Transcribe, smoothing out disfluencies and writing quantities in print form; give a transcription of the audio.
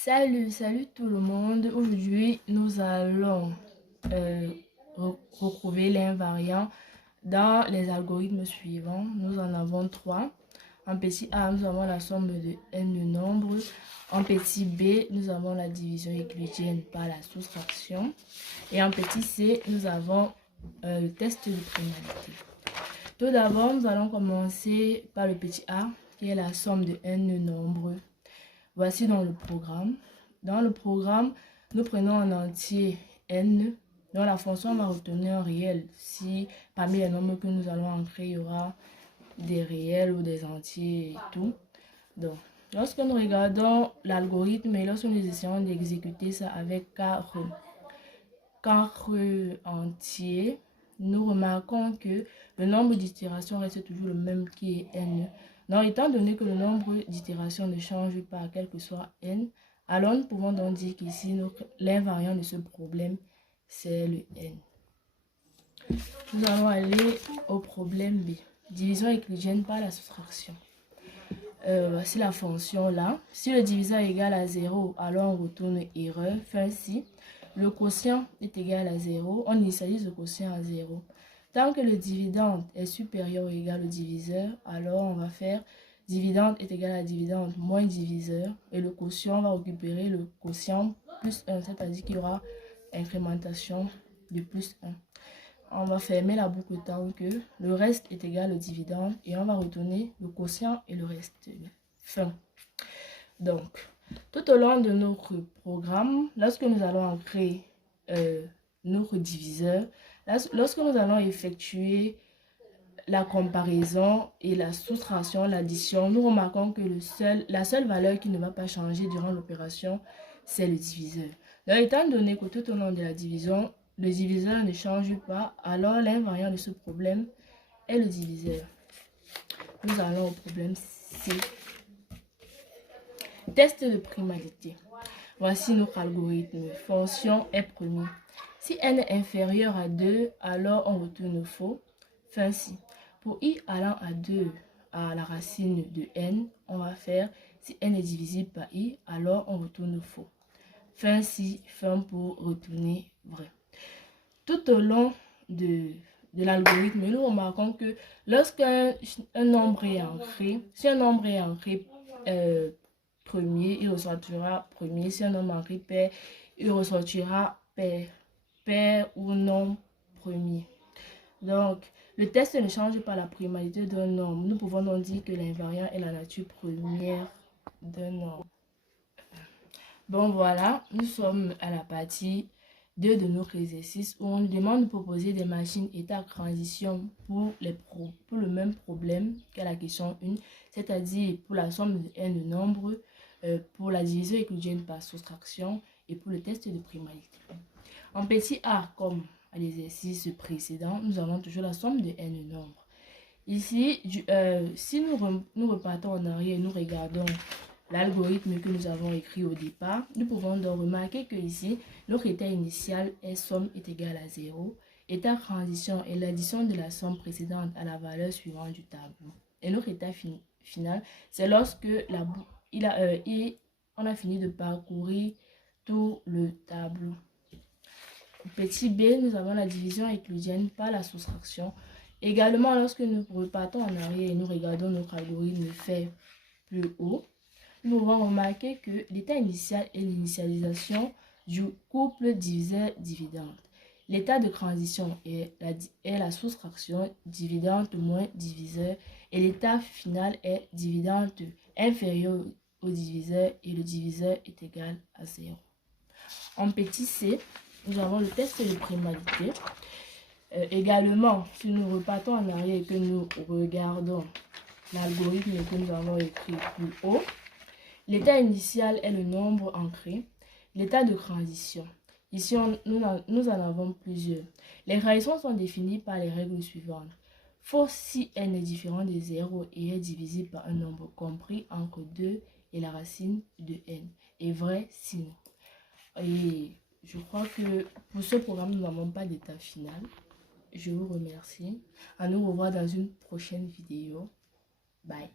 Salut tout le monde. Aujourd'hui, nous allons retrouver l'invariant dans les algorithmes suivants. Nous en avons trois. En petit A, nous avons la somme de n nombres. En petit B, nous avons la division euclidienne par la soustraction. Et en petit C, nous avons le test de primalité. Tout d'abord, nous allons commencer par le petit A, qui est la somme de n nombres. Voici dans le programme. Dans le programme, nous prenons en entier n. Donc la fonction va retenir un réel. Si parmi les nombres que nous allons entrer, il y aura des réels ou des entiers et tout. Donc, lorsque nous regardons l'algorithme et lorsque nous essayons d'exécuter ça avec quatre entiers, nous remarquons que le nombre d'itérations reste toujours le même qui est n. Donc, étant donné que le nombre d'itérations ne change pas, quel que soit n, alors nous pouvons donc dire qu'ici, l'invariant de ce problème, c'est le n. Nous allons aller au problème B. Division euclidienne par la soustraction. Voici la fonction là. Si le diviseur est égal à 0, alors on retourne erreur. Fin si. Le quotient est égal à 0, on initialise le quotient à 0. Tant que le dividende est supérieur ou égal au diviseur, alors on va faire dividende est égal à dividende moins diviseur. Et le quotient va récupérer le quotient plus 1, c'est-à-dire qu'il y aura incrémentation de plus 1. On va fermer la boucle tant que le reste est égal au dividende et on va retourner le quotient et le reste. Fin. Donc, tout au long de notre programme, lorsque nous allons en créer notre diviseur, lorsque nous allons effectuer la comparaison et la soustraction, l'addition, nous remarquons que la seule valeur qui ne va pas changer durant l'opération, c'est le diviseur. Donc, étant donné que tout au long de la division, le diviseur ne change pas, alors l'invariant de ce problème est le diviseur. Nous allons au problème C. Test de primalité. Voici notre algorithme. Fonction est premier. Si n est inférieur à 2, alors on retourne faux. Fin si. Pour i allant à 2 à la racine de n, on va faire si n est divisible par i, alors on retourne faux. Fin si, fin pour retourner vrai. Tout au long de l'algorithme, nous remarquons que lorsqu'un nombre est ancré, si un nombre est ancré premier, il ressortira premier. Si un nombre ancré pair, il ressortira pair ou non premier. Donc, le test ne change pas la primalité d'un nombre. Nous pouvons donc dire que l'invariant est la nature première d'un nombre. Bon, voilà, nous sommes à la partie 2 de notre exercice où on nous demande de proposer des machines état transition pour le même problème qu'à la question 1, c'est-à-dire pour la somme de n de nombres, pour la division euclidienne par soustraction et pour le test de primalité. En petit a, comme à l'exercice précédent, nous avons toujours la somme de n de nombres. Ici, si nous repartons en arrière et nous regardons l'algorithme que nous avons écrit au départ, nous pouvons donc remarquer que ici, notre état initial est somme est égal à 0. État transition est l'addition de la somme précédente à la valeur suivante du tableau. Et notre état final, c'est lorsque on a fini de parcourir tout le tableau. Petit b, nous avons la division euclidienne par la soustraction. Également, lorsque nous repartons en arrière et nous regardons notre algorithme fait plus haut, nous pouvons remarquer que l'état initial est l'initialisation du couple diviseur-dividende. L'état de transition est la soustraction dividende moins diviseur et l'état final est dividende inférieur au diviseur et le diviseur est égal à 0. En petit c, nous avons le test de primalité. Également, si nous repartons en arrière et que nous regardons l'algorithme que nous avons écrit plus haut, l'état initial est le nombre ancré. L'état de transition. Ici, nous en avons plusieurs. Les racines sont définies par les règles suivantes. Faux si n est différent de 0 et est divisible par un nombre compris entre 2 et la racine de n. Et vrai si non. Et je crois que pour ce programme, nous n'avons pas d'état final. Je vous remercie. À nous revoir dans une prochaine vidéo. Bye.